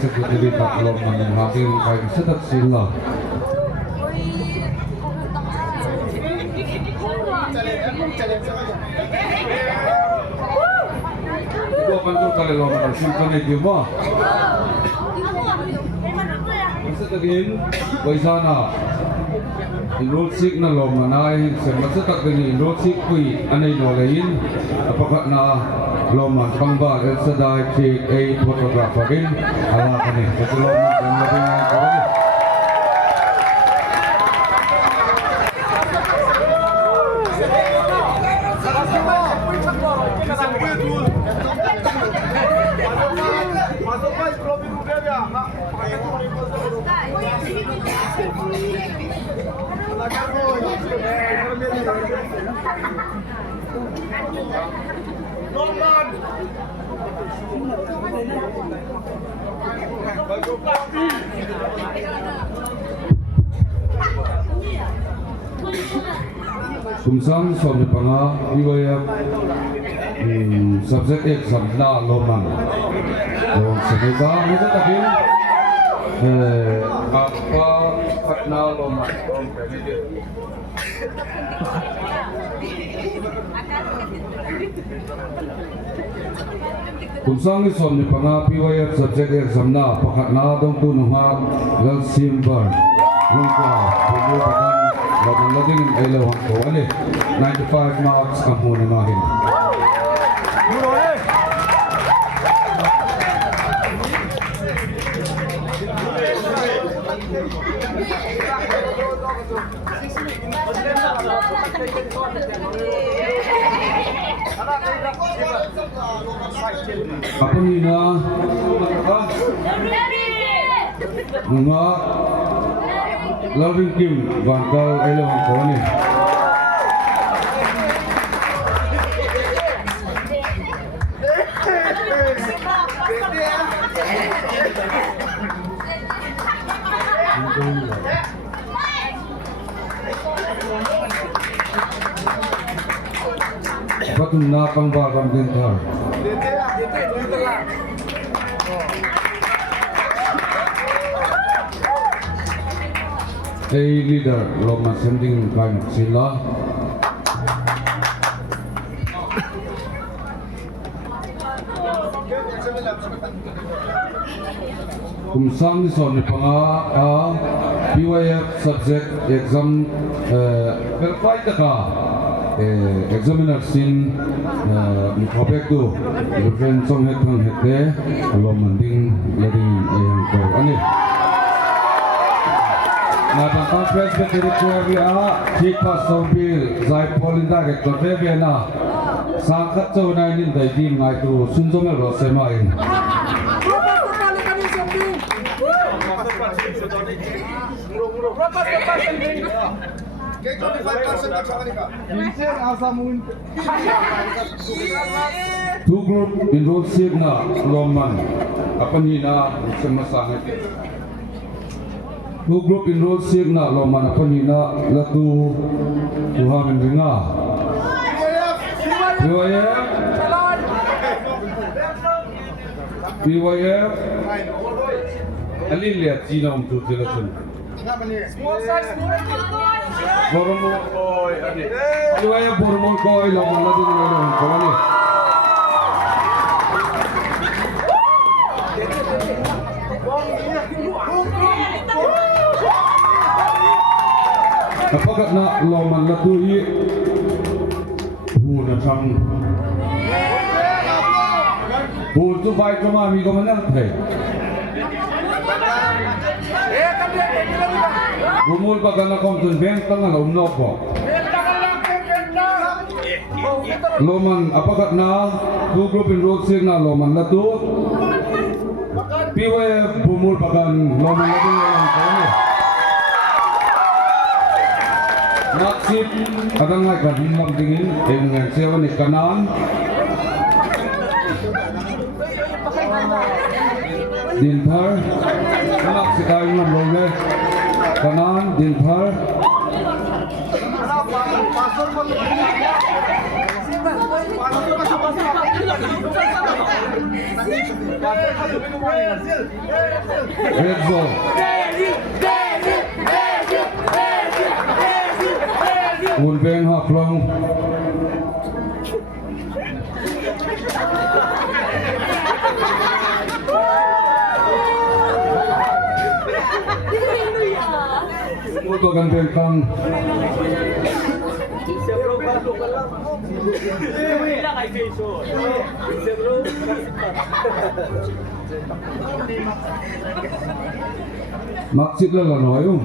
Presbytery Lawmman menghadiri kain sedat sila. Itu apa itu kali Lawmman simpan itu mah? Maksudnya Waisana enroll sick na Lawmman ay maksudnya enroll sick kui anay nolain apakah na Lawmman pangba sa dahil si photographer rin alakan eh kasi Lawmman ang labing nga kawali Kumsang suami panga PYF subject exam na Lawmman. So semoga kita takin apa karena Lawmman. Kumsang suami panga PYF subject exam na pakat na dong tunuhat gal simbar lungka puluhan Lawmman lading ay lawang ko ali 95 marks ang muna ngahin. Apa nina mga loving kim bangkal elong ko ni Patun na pang bagam din tar. Hey leader, Lawmman sending kain sila. Kumsang son ni panga PYF subject exam verify ka examiner sin mukhabek tu different song hetang hete Lawmman ding lading ayang ko ani Ngaibantlang Presbytery Chipa Sombil Zai Polinda Rektor Bebena Sangkat Chow na inin daidim ngai tu sunjomel ro semain Two group enrolled Semna Lawmman apa ni na semasangat Two group enrolled Semna Lawmman apa ni na latu tuhamen ringa PYF Alilia Cina untuk jelaskan Boromol koy ani PYF Boromol koy Lawmman latu nilong ko ani Apakah nak Lawmman latu i na sang tu vai cuma mi ko manal the Bumul pa kana kom tun benta nga umno ko Lawmman apakah na two group in road sig na Lawmman latu PYF bumul pa kan Lawmman latu yang kone Naksip kadang ngai kadin lam dingin dengan sewa ni kanan Dinthar anak si tayong namlole kanan Dinthar red zone Unbeng haplong Untuk Ngaibantlang Maksud lah noyong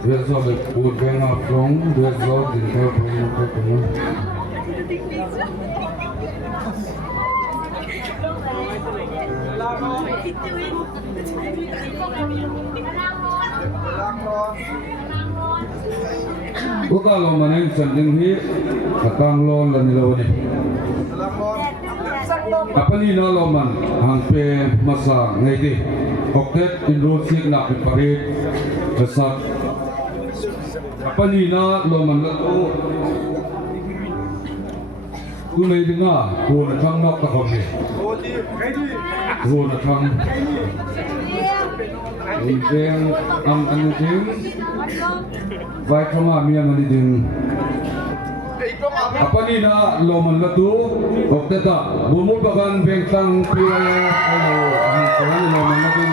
Biasa Unbeng haplong biasa Dinthar pun Kalau mana yang sanding hi, katang lon dan ilawan ni. Apa ni na Lawmman hampe masa ngaidi. Oktet indosik nak parit besar. Apa ni na Lawmman lalu tu mai dengar, tu nak thang nak tak kami. Tu nak thang. Yang anu jing. Vai kama mian maniding apa ni na Lawmman latu okteta bumul bagan Ngaibantlang PYF ang kawan Lawmman latu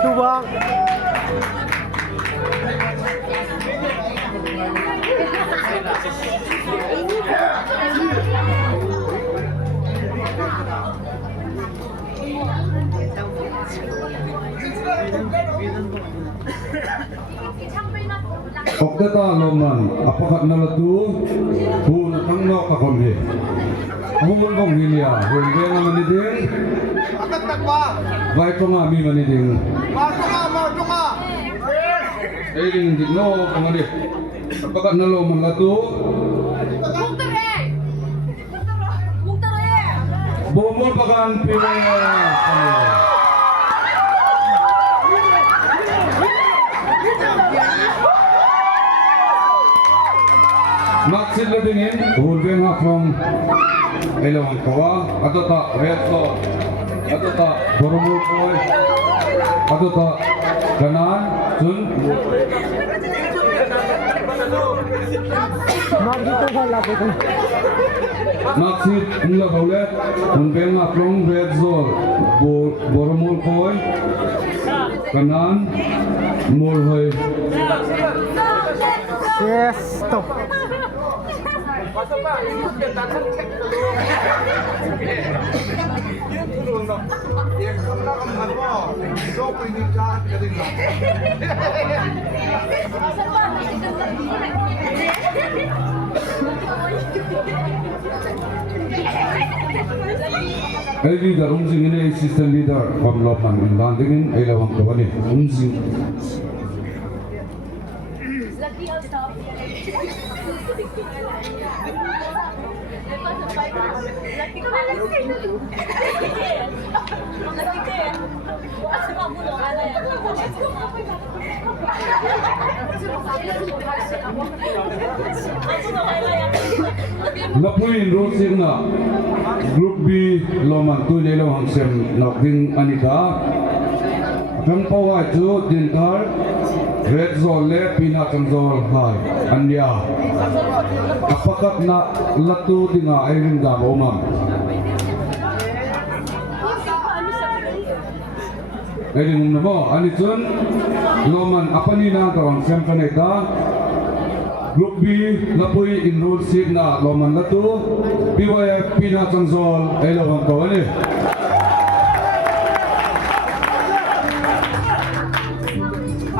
Subang Okteta Lawmman apakah nalatu pun tangno ka kami bumul bong hilia hingga maniding vai kama mi maniding Eding digno kamari apakah na Lawmman latu bumul bagan PYF Maksud lebihnya, Unbeng haplong ilawan kawa, atau tak red zone, atau tak boromul koi, atau tak kanan, sun. Maksud mula kaulet, Unbeng haplong red zone, boromul koi, kanan, mulhoi. Yes, stop. Pasok pa, ikot ka, tatang check na doon. Yun tulong na. Yan ka na kang ano mo. So, pwede ka at galing na. Pasok pa, Ay leader, umsing ini assistant leader from Lawmman landingin ay lawang kawan ni umsing. Napuin road signa Group B Lawmman tu ni lawang sem nakding anika kang pawai tu Dinthar red zone le pinakang zone hai anya apakah na latu dinga ay rinda Lawmman ay rin mo ani chun Lawmman apa ni na kang sem kanita Group B lapui enroll seat na Lawmman latu PYF pinakang zone ay lawang kawan ni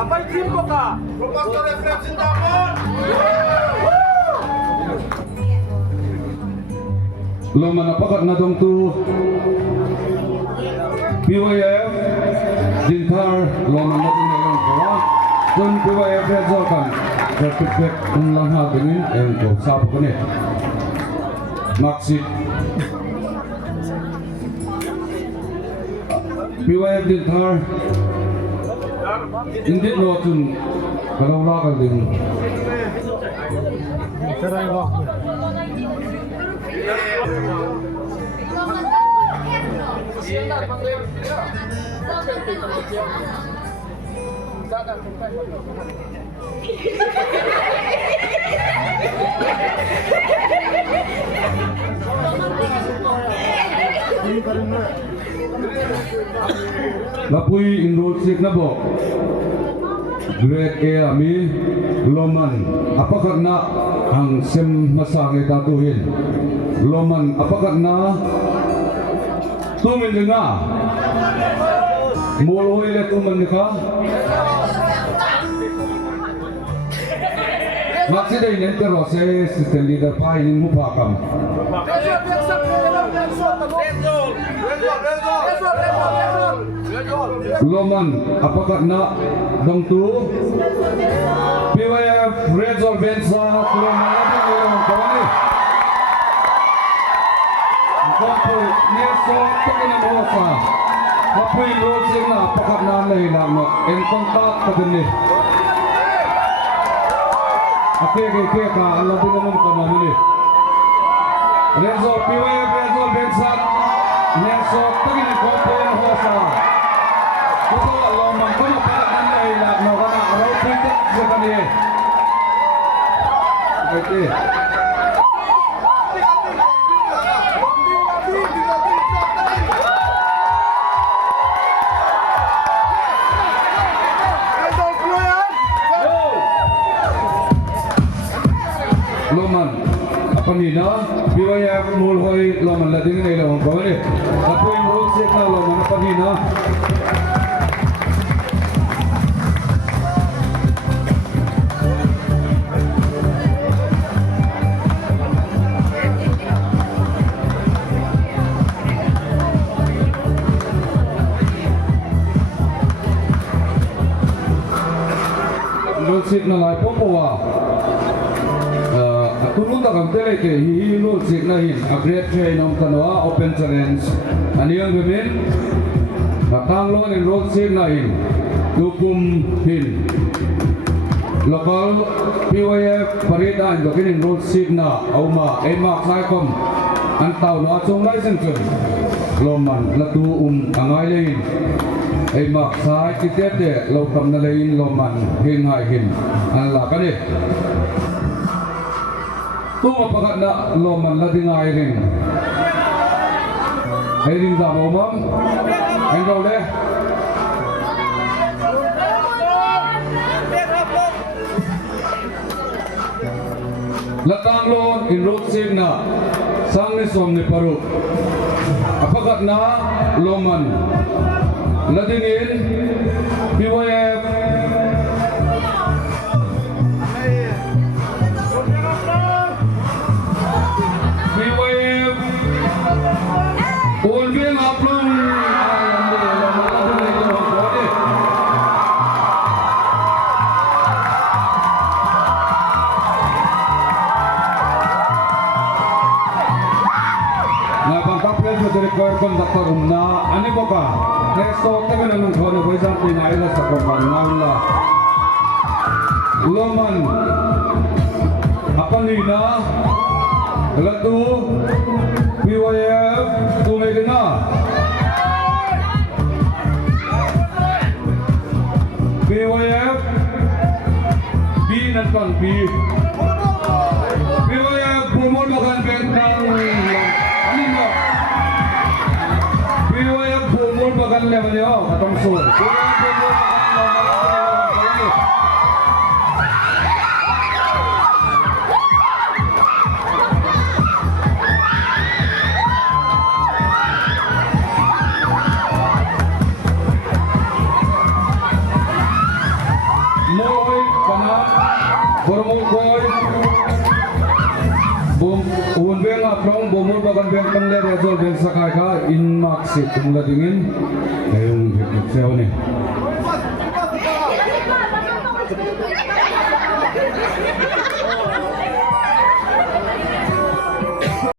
Apay timpo ka? Propaganda reference in Damon! Lawmman apakat na dong tu PYF Dinthar Lawmman latu Kun PYF Ngaibantlang Presbytery Inkhawmpui yang kau sapu ni maksud PYF Dintar indit notun kalau lagal din Terai wak. Lapui enroll sik na bo grade A ami Lawmman apakah na ang sem masangay tatuhin Lawmman apakah na tumin nga molo ile tuman ka maksud ini proses sistem leader pa ini mupakam Lawmman apakah na dong tu PYF Resolvensa Lawmman kawani Kapu neso takinan hosa Kapu enroll sik na apakah na lahilang no engkontak kagani Oke ka Allah din naman kamamuli PYF Resolvensa neso takinan kapu hosa Kuto Lawmman kono para kanay la no kana araw pinta sa kaniya. Okay. Lawmman apa nina PYF mulhoy Lawmman lading na ilawang bawali. Apo yung road sik na Lawmman apa nina sik na lai popowa tulung ta kamtele ke hi lul sik na hin a great train om tanwa open challenge aniang gemin matang lo ning road sik na hin dukum hin local PYF paridan do kin road sik na auma ema khai kom antau no chung lai sing chun Lawmman latu angai lein ai mak sai titet de lo kam na lein Lawmman hing hai hin an la ka ni tu mapakat na Lawmman la ding ai ring ai ring da mo mam anh đâu đây latang lo in road sik na sang ni som ni paru apakat na Lawmman ladingin PYF Ulbing aplong Ngaibantlang Presbytery Conductor na ani ko ka neso taga nang kono ko isang pinaila sa kumangawla Lawmman apanina latu PYF tumedina PYF B nantang B PYF bumol makan bentang anino PYF bumol makan level yo katong sur Unbeng aplong bomol bagan bentang le resol ben sakai ka in maksi tumla dingin ayung sewa ni